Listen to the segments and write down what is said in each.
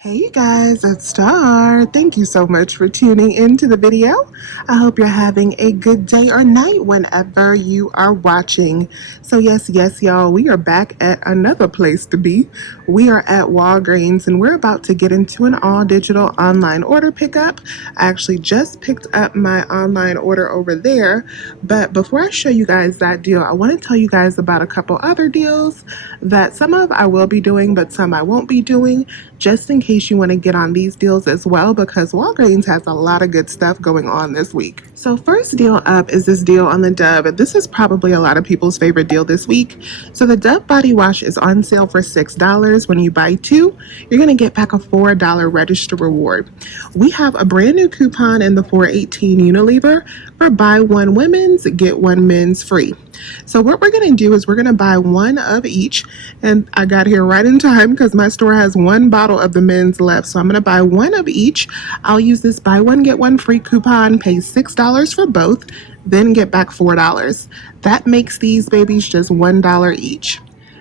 Hey you guys, it's Star. Thank you so much for tuning into the video. I hope you're having a good day or night whenever you are watching. So yes, y'all, we are back at another place to be. We are at Walgreens and we're about to get into an all digital online order pickup. I actually just picked up my online order over there, but before I show you guys that deal, I want to tell you guys about a couple other deals that some of I will be doing, but some I won't be doing, just in case you want to get on these deals as well, because Walgreens has a lot of good stuff going on this week. So first deal up is this deal on the Dove, and this is probably a lot of people's favorite deal this week. So the Dove body wash is on sale for $6. When you buy two, you're going to get back a $4 register reward. We have a brand new coupon in the 418 Unilever for buy one women's, get one men's free. So what we're going to do is we're going to buy one of each, and I got here right in time because my store has one bottle of the men's left. So I'm going to buy one of each. I'll use this buy one get one free coupon, pay $6 for both, then get back $4. That makes these babies just $1 each.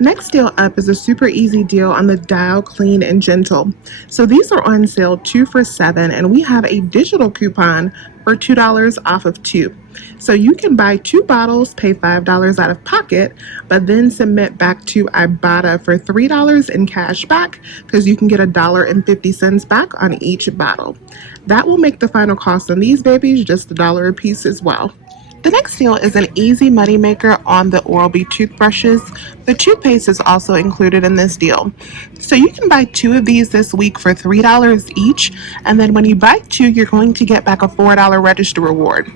Next deal up is a super easy deal on the Dial Clean and Gentle. So these are on sale 2 for $7, and we have a digital coupon for $2 off of two. So you can buy two bottles, pay $5 out of pocket, but then submit back to Ibotta for $3 in cash back, because you can get $1.50 back on each bottle. That will make the final cost on these babies just $1 a piece as well. The next deal is an easy money maker on the Oral-B toothbrushes. The toothpaste is also included in this deal. So you can buy two of these this week for $3 each, and then when you buy two, you're going to get back a $4 register reward.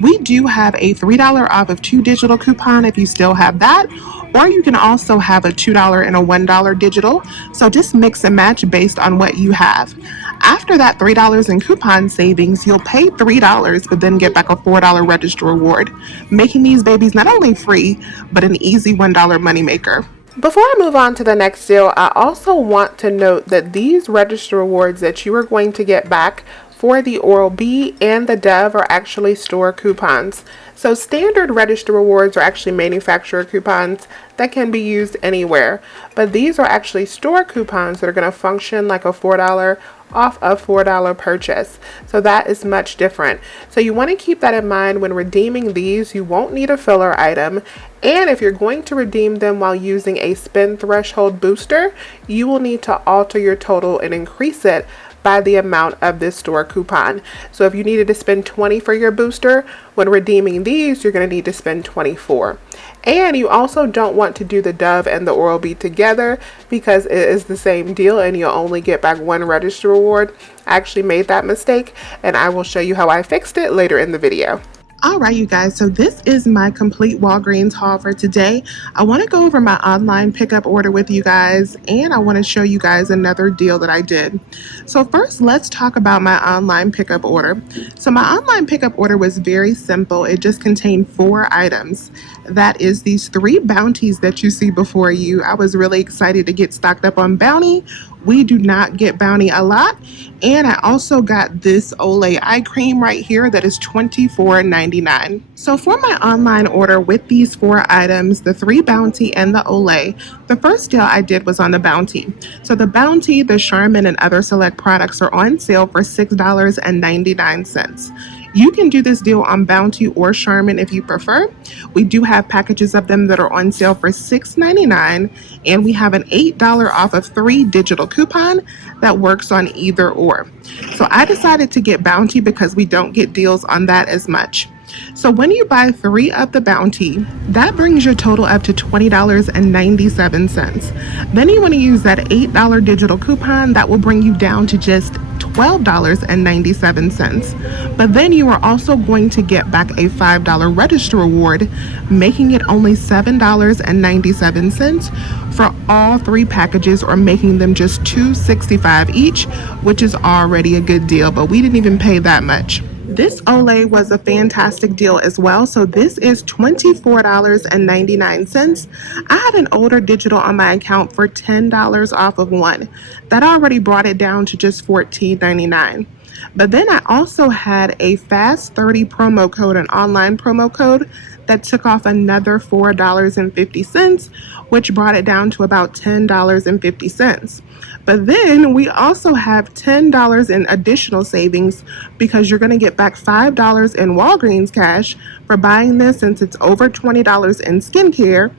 We do have a $3 off of two digital coupon if you still have that, or you can also have a $2 and a $1 digital. So just mix and match based on what you have. After that $3 in coupon savings, you'll pay $3 but then get back a $4 register reward, making these babies not only free, but an easy $1 moneymaker. Before I move on to the next deal, I also want to note that these register rewards that you are going to get back for the Oral-B and the Dove are actually store coupons. So standard register rewards are actually manufacturer coupons that can be used anywhere, but these are actually store coupons that are going to function like a $4 off a $4 purchase. So that is much different. So you want to keep that in mind when redeeming these. You won't need a filler item, and if you're going to redeem them while using a spend threshold booster, you will need to alter your total and increase it by the amount of this store coupon. So if you needed to spend $20 for your booster, when redeeming these, you're going to need to spend $24. And you also don't want to do the Dove and the Oral-B together because it is the same deal and you'll only get back one register reward. I actually made that mistake, and I will show you how I fixed it later in the video. Alright you guys, so this is my complete Walgreens haul for today. I want to go over my online pickup order with you guys, and I want to show you guys another deal that I did. So first, let's talk about my online pickup order. So my online pickup order was very simple. It just contained 4 items. That is these 3 bounties that you see before you. I was really excited to get stocked up on Bounty. We do not get Bounty a lot. And I also got this Olay eye cream right here that is $24.99. So for my online order with these 4 items, the 3 Bounty and the Olay, the first deal I did was on the Bounty. So the Bounty, the Charmin, and other select products are on sale for $6.99. You can do this deal on Bounty or Charmin if you prefer. We do have packages of them that are on sale for $6.99, and we have an $8 off of 3 digital coupon that works on either or. So I decided to get Bounty because we don't get deals on that as much. So when you buy 3 of the Bounty, that brings your total up to $20.97. Then you want to use that $8 digital coupon. That will bring you down to just $12.97. But then you are also going to get back a $5 register reward, making it only $7.97 for all 3 packages, or making them just $2.65 each, which is already a good deal, but we didn't even pay that much. This Olay was a fantastic deal as well. So this is $24.99. I had an older digital on my account for $10 off of one. That already brought it down to just $14.99. But then I also had a Fast 30 promo code, an online promo code that took off another $4.50, which brought it down to about $10.50. But then we also have $10 in additional savings because you're going to get back $5 in Walgreens cash for buying this since it's over $20 in skincare.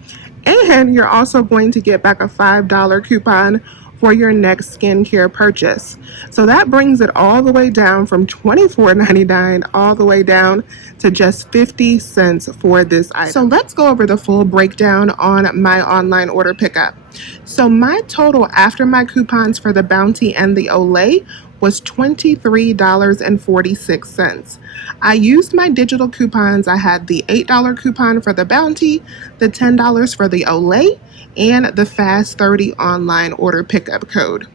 And you're also going to get back a $5 coupon for your next skincare purchase. So that brings it all the way down from $24.99 all the way down to just 50 cents for this item. So let's go over the full breakdown on my online order pickup. So my total after my coupons for the Bounty and the Olay was $23.46. I used my digital coupons. I had the $8 coupon for the Bounty, the $10 for the Olay, and the Fast 30 online order pickup code.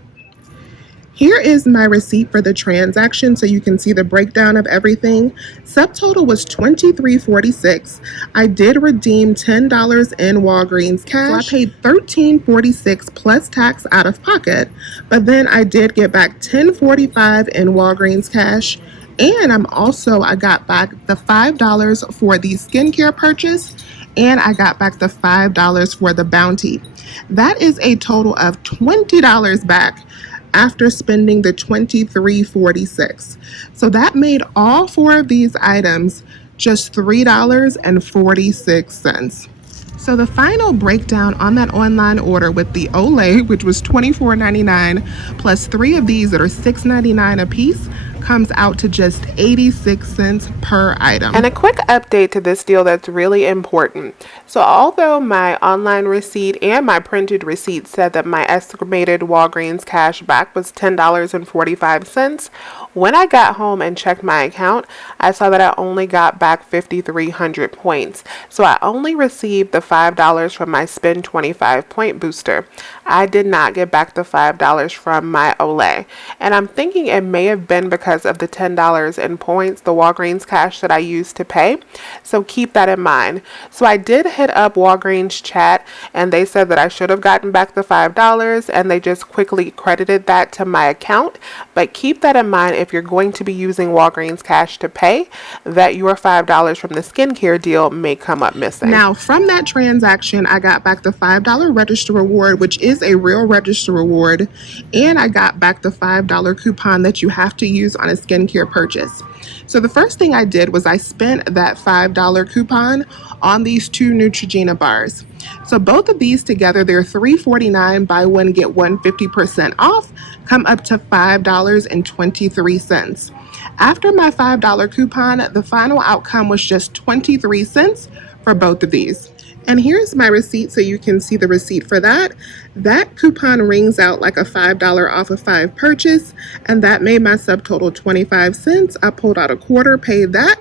Here is my receipt for the transaction so you can see the breakdown of everything. Subtotal was $23.46. I did redeem $10 in Walgreens cash. So I paid $13.46 plus tax out of pocket, but then I did get back $10.45 in Walgreens cash. And I got back the $5 for the skincare purchase, and I got back the $5 for the Bounty. That is a total of $20 back after spending the $23.46. So that made all four of these items just $3.46. So the final breakdown on that online order with the Olay, which was $24.99, plus three of these that are $6.99 a piece, comes out to just 86 cents per item. And a quick update to this deal that's really important. So although my online receipt and my printed receipt said that my estimated Walgreens cash back was $10.45, when I got home and checked my account, I saw that I only got back 5,300 points. So I only received the $5 from my Spend 25 point booster. I did not get back the $5 from my Olay. And I'm thinking it may have been because of the $10 in points, the Walgreens cash that I used to pay. So keep that in mind. So I did hit up Walgreens chat and they said that I should have gotten back the $5 and they just quickly credited that to my account. But keep that in mind if you're going to be using Walgreens cash to pay, that your $5 from the skincare deal may come up missing. Now from that transaction, I got back the $5 register reward, which is a real register reward, and I got back the $5 coupon that you have to use on a skincare purchase. So the first thing I did was I spent that $5 coupon on these two Neutrogena bars. So both of these together, they're $3.49, buy one get one 50% off, come up to $5.23. After my $5 coupon, the final outcome was just 23 cents for both of these. And here's my receipt so you can see the receipt for that. That coupon rings out like a $5 off of 5 purchase, and that made my subtotal 25 cents. I pulled out a quarter, paid that,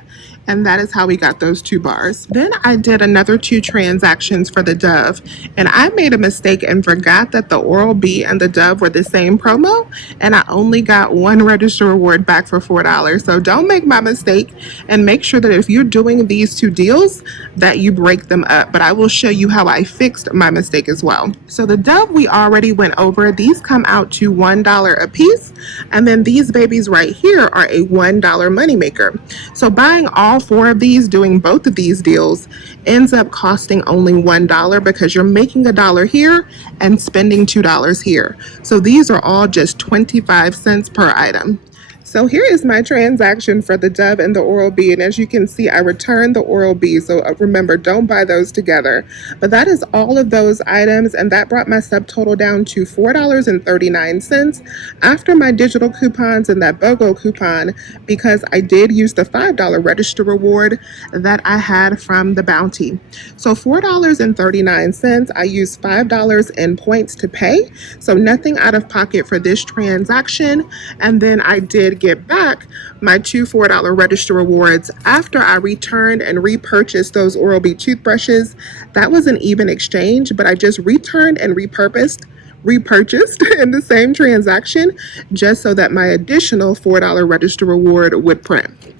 and that is how we got those 2 bars. Then I did another 2 transactions for the Dove, and I made a mistake and forgot that the Oral-B and the Dove were the same promo, and I only got 1 register reward back for $4. So don't make my mistake, and make sure that if you're doing these 2 deals that you break them up. But I will show you how I fixed my mistake as well. So the Dove we already went over. These come out to $1 a piece, and then these babies right here are a $1 moneymaker. So buying all 4 of these, doing both of these deals, ends up costing only $1 because you're making $1 here and spending $2 here. So these are all just 25 cents per item. So here is my transaction for the Dove and the Oral-B, and as you can see, I returned the Oral-B, so remember, don't buy those together. But that is all of those items, and that brought my subtotal down to $4.39 after my digital coupons and that BOGO coupon, because I did use the $5 register reward that I had from the Bounty. So $4.39, I used $5 in points to pay, so nothing out of pocket for this transaction, and then I did get back my 2 $4 register rewards after I returned and repurchased those Oral-B toothbrushes. That was an even exchange, but I just returned and repurchased in the same transaction just so that my additional $4 register reward would print.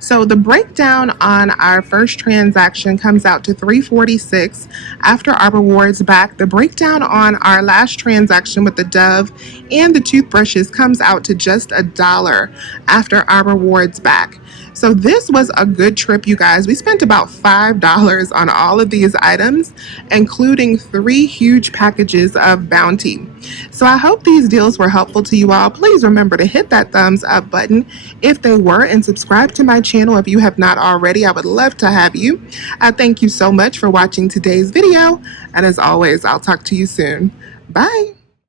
So the breakdown on our first transaction comes out to $3.46 after our rewards back. The breakdown on our last transaction with the Dove and the toothbrushes comes out to just $1 after our rewards back. So this was a good trip, you guys. We spent about $5 on all of these items, including 3 huge packages of Bounty. So I hope these deals were helpful to you all. Please remember to hit that thumbs up button if they were, and subscribe to my channel if you have not already. I would love to have you. I thank you so much for watching today's video, and as always, I'll talk to you soon. Bye.